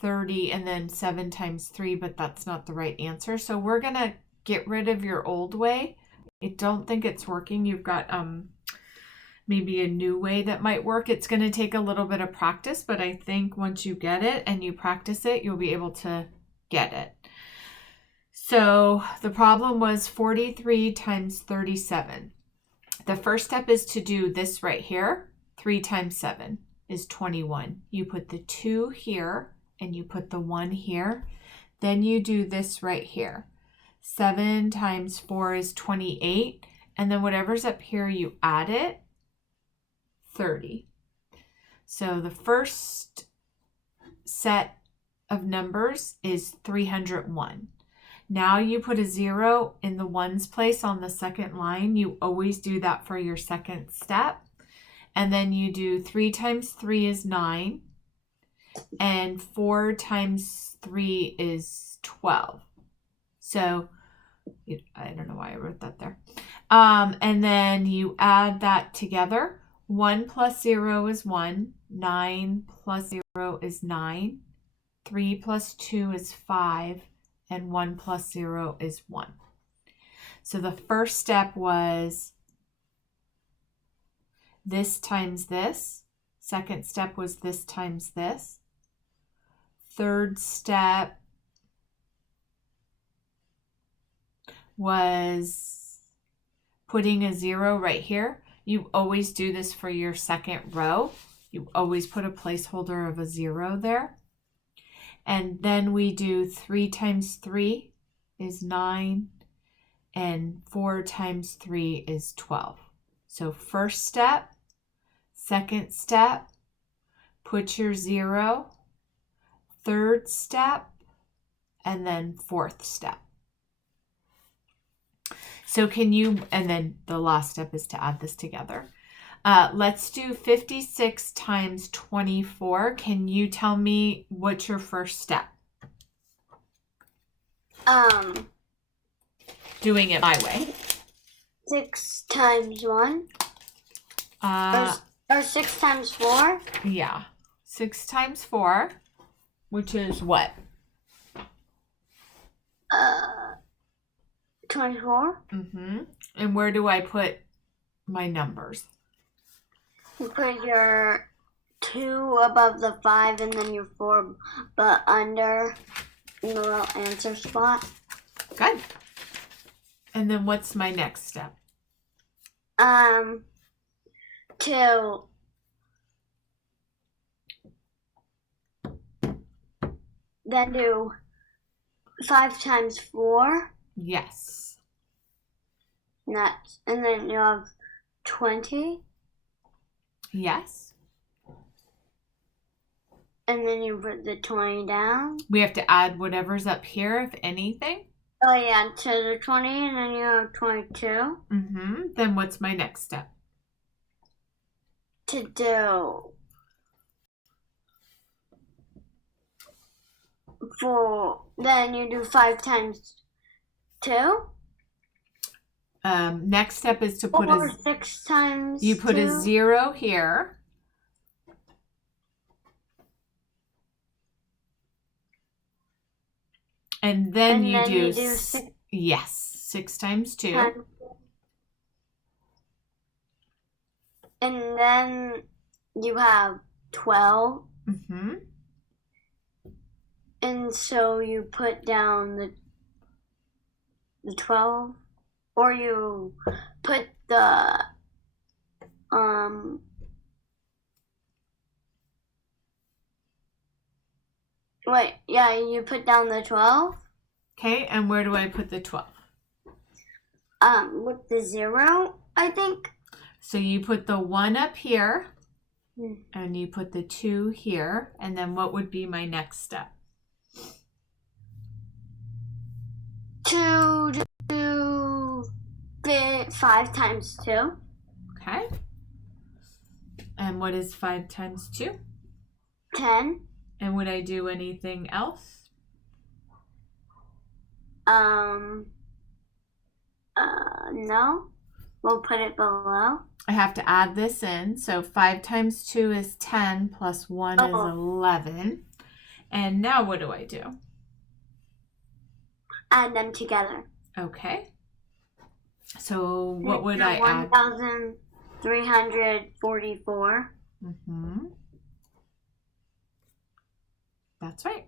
30 and then 7 times 3, but that's not the right answer. So we're going to get rid of your old way. I don't think it's working. You've got maybe a new way that might work. It's going to take a little bit of practice, but I think once you get it and you practice it, you'll be able to get it. So the problem was 43 times 37. The first step is to do this right here. 3 times 7 is 21. You put the 2 here and you put the 1 here. Then you do this right here. 7 times 4 is 28. And then whatever's up here, you add it. 30. So the first set of numbers is 301. Now you put a 0 in the ones place on the second line. You always do that for your second step. And then you do 3 times 3 is 9. And 4 times 3 is 12. So I don't know why I wrote that there. And then you add that together. 1 plus 0 is 1. 9 plus 0 is 9. 3 plus 2 is 5. And 1 plus 0 is 1. So the first step was this times this. Second step was this times this. Third step was putting a 0 right here. You always do this for your second row. You always put a placeholder of a 0 there. And then we do 3 times 3 is 9. And 4 times 3 is 12. So first step, second step, put your 0. Third step, and then fourth step. So can you, and then the last step is to add this together. Let's do 56 times 24. Can you tell me what's your first step? Doing it my way. 6 times 1. Or 6 times 4. Yeah. 6 times 4, which is what? 24. And where do I put my numbers? You put your 2 above the 5 and then your 4 but under in the little answer spot. Good. And then what's my next step? To then do 5 times 4. Yes. And then you have 20. Yes. And then you put the 20 down. We have to add whatever's up here, if anything. Oh yeah, to the 20, and then you have 22. Then what's my next step? To do then you do 5 times 2. Next step is to put or 6 times you put 2. a 0 here. And then you do 6. Yes, 6 times 2. And then you have 12. And so you put down the 12, or you put the you put down the 12. Okay, and where do I put the 12? With the 0, I think. So you put the 1 up here, and you put the 2 here, and then what would be my next step? To do 5 times 2. Okay. And what is 5 times 2? 10. And would I do anything else? No. We'll put it below. I have to add this in. So 5 times 2 is 10 plus 1 is 11. And now what do I do? Add them together. Okay. So what would I add? 1,344. Mm-hmm. That's right.